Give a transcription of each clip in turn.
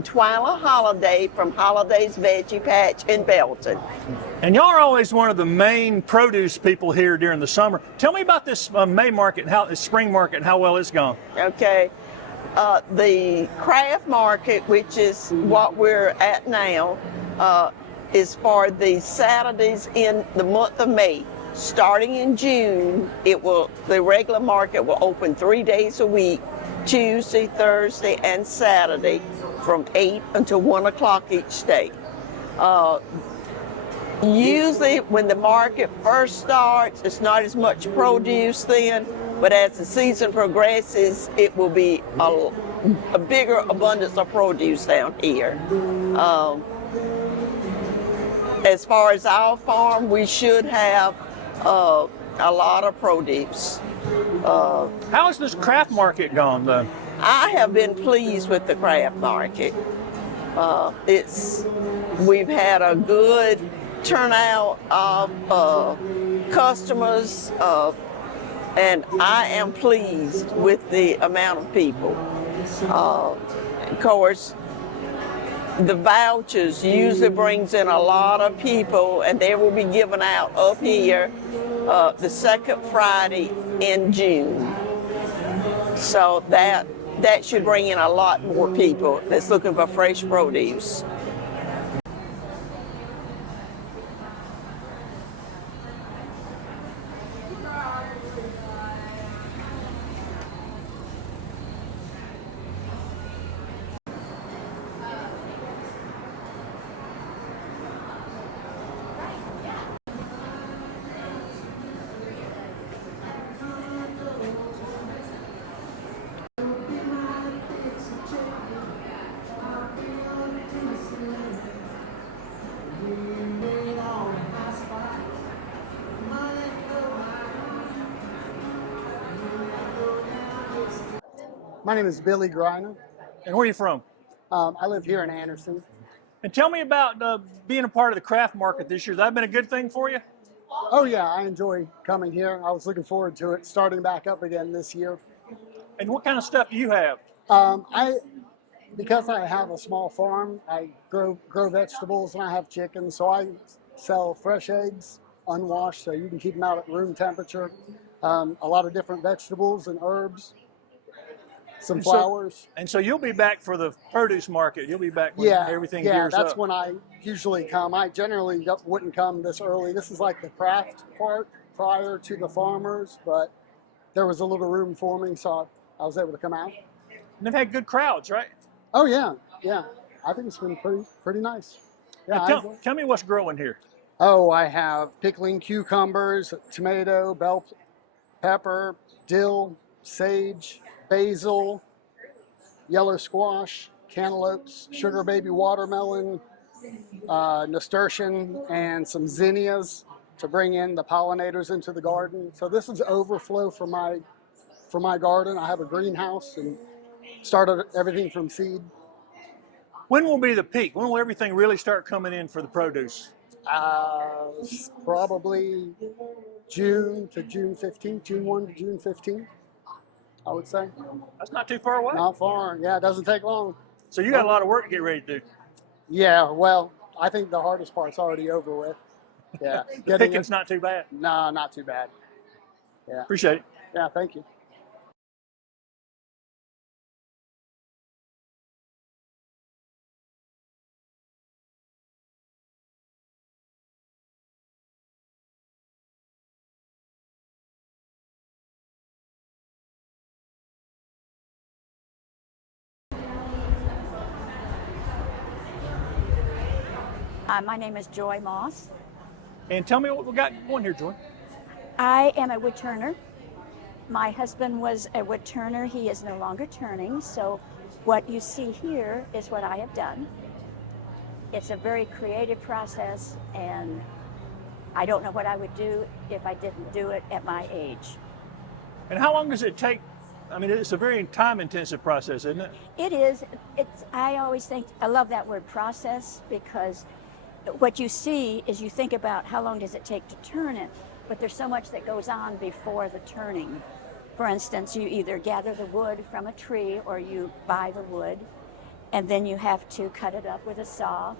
on Twyla Holiday from Holiday's Veggie Patch in Belton. And y'all are always one of the main produce people here during the summer. Tell me about this May market and this spring market and how well it's gone. Okay. The craft market, which is what we're at now, is for the Saturdays in the month of May. Starting in June, the regular market will open 3 days a week, Tuesday, Thursday, and Saturday, from 8 until 1 o'clock each day. Usually when the market first starts, it's not as much produce then, but as the season progresses, it will be a bigger abundance of produce down here. As far as our farm, we should have a lot of produce. How has this craft market gone, though? I have been pleased with the craft market. We've had a good turnout of customers, and I am pleased with the amount of people. Of course, the vouchers usually brings in a lot of people, and they will be given out up here the second Friday in June. So that should bring in a lot more people that's looking for fresh produce. My name is Billy Griner. And where are you from? I live here in Anderson. And tell me about being a part of the craft market this year. Has that been a good thing for you? Oh yeah, I enjoy coming here. I was looking forward to it starting back up again this year. And what kind of stuff do you have? Because I have a small farm, I grow vegetables and I have chickens, so I sell fresh eggs, unwashed, so you can keep them out at room temperature. A lot of different vegetables and herbs. Some flowers. And so you'll be back for the produce market. You'll be back when everything gears up. Yeah, that's when I usually come. I generally wouldn't come this early. This is like the craft part prior to the farmers, but there was a little room for me, so I was able to come out. And they've had good crowds, right? Oh yeah. I think it's been pretty nice. Yeah. Tell me what's growing here. Oh, I have pickling cucumbers, tomato, bell pepper, dill, sage, basil, yellow squash, cantaloupes, sugar baby watermelon, nasturtium, and some zinnias to bring in the pollinators into the garden. So this is overflow from my garden. I have a greenhouse and started everything from seed. When will be the peak? When will everything really start coming in for the produce? Probably June to June 15th, June 1 to June 15th. I would say. That's not too far away. Not far. Yeah, it doesn't take long. So you got a lot of work to get ready to do. Yeah, well, I think the hardest part's already over with. Yeah. The picking's not too bad. No, not too bad. Yeah. Appreciate it. Yeah, thank you. My name is Joy Moss. And tell me what we got going here, Joy. I am a wood turner. My husband was a wood turner. He is no longer turning, so what you see here is what I have done. It's a very creative process, and I don't know what I would do if I didn't do it at my age. And how long does it take? I mean, it's a very time-intensive process, isn't it? It is. I always think, I love that word process, because what you see is you think about how long does it take to turn it, but there's so much that goes on before the turning. For instance, you either gather the wood from a tree or you buy the wood, and then you have to cut it up with a saw,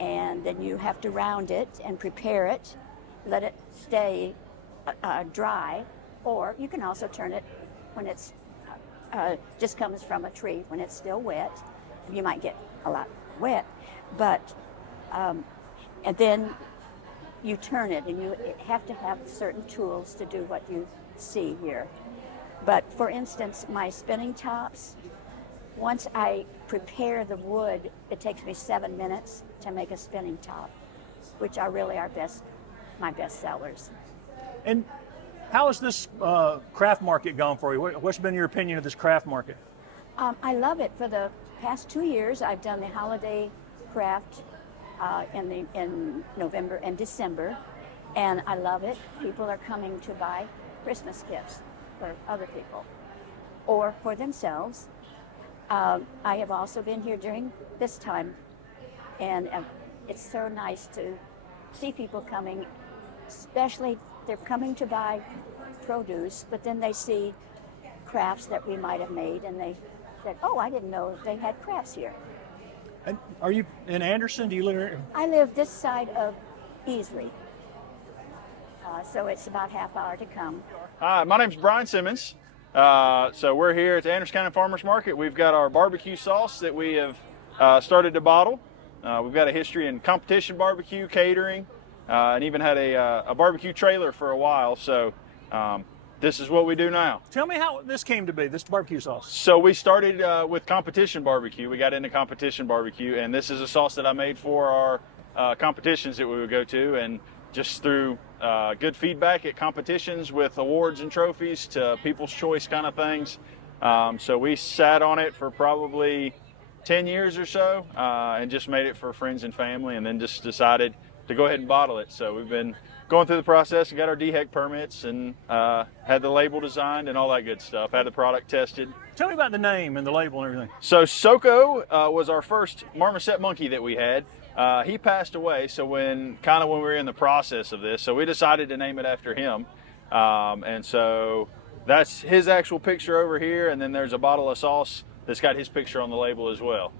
and then you have to round it and prepare it, let it stay dry, or you can also turn it when it's just comes from a tree when it's still wet. You might get a lot wet, but and then you turn it, and you have to have certain tools to do what you see here. But for instance, my spinning tops, once I prepare the wood, it takes me 7 minutes to make a spinning top, which are really my best sellers. And how has this craft market gone for you? What's been your opinion of this craft market? I love it. For the past 2 years, I've done the holiday craft in November and December, and I love it. People are coming to buy Christmas gifts for other people or for themselves. I have also been here during this time, and it's so nice to see people coming, especially they're coming to buy produce, but then they see crafts that we might have made, and they said, oh, I didn't know they had crafts here. And are you in Anderson? Do you live here? I live this side of Easley, so it's about half hour to come. Hi, my name's Brian Simmons. So we're here at the Anderson County Farmers Market. We've got our barbecue sauce that we have started to bottle. We've got a history in competition barbecue, catering, and even had a barbecue trailer for a while. So this is what we do now. Tell me how this came to be, this barbecue sauce. So we started with competition barbecue. We got into competition barbecue, and this is a sauce that I made for our competitions that we would go to, and just through good feedback at competitions with awards and trophies to People's Choice kind of things. So we sat on it for probably 10 years or so, and just made it for friends and family, and then just decided to go ahead and bottle it. So we've been going through the process and got our DHEC permits, and had the label designed and all that good stuff, had the product tested. Tell me about the name and the label and everything. So Soko was our first marmoset monkey that we had. He passed away, so when we were in the process of this, so we decided to name it after him. And so that's his actual picture over here, and then there's a bottle of sauce that's got his picture on the label as well.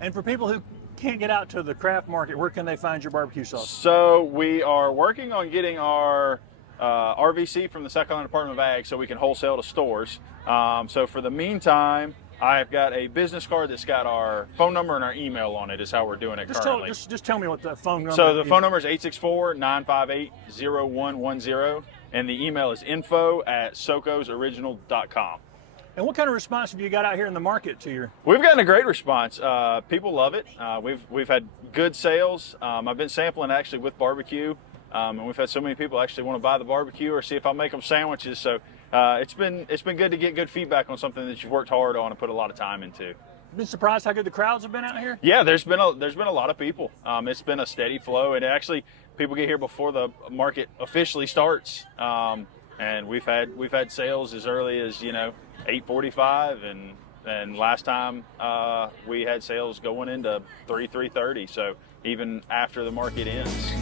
And for people who can't get out to the craft market, where can they find your barbecue sauce? So we are working on getting our RVC from the South Carolina Department of Ag so we can wholesale to stores. So for the meantime, I've got a business card that's got our phone number and our email on it is how we're doing it currently. Just tell me what the phone number is. So the phone number is 864-958-0110, and the email is info@sokosoriginal.com. And what kind of response have you got out here in the market to your? We've gotten a great response. People love it. We've had good sales. I've been sampling actually with barbecue, and we've had so many people actually want to buy the barbecue or see if I'll make them sandwiches. So it's been good to get good feedback on something that you've worked hard on and put a lot of time into. Been surprised how good the crowds have been out here? Yeah, there's been a lot of people. It's been a steady flow, and actually people get here before the market officially starts. And we've had sales as early as 8:45, and last time we had sales going into 3:30. So even after the market ends.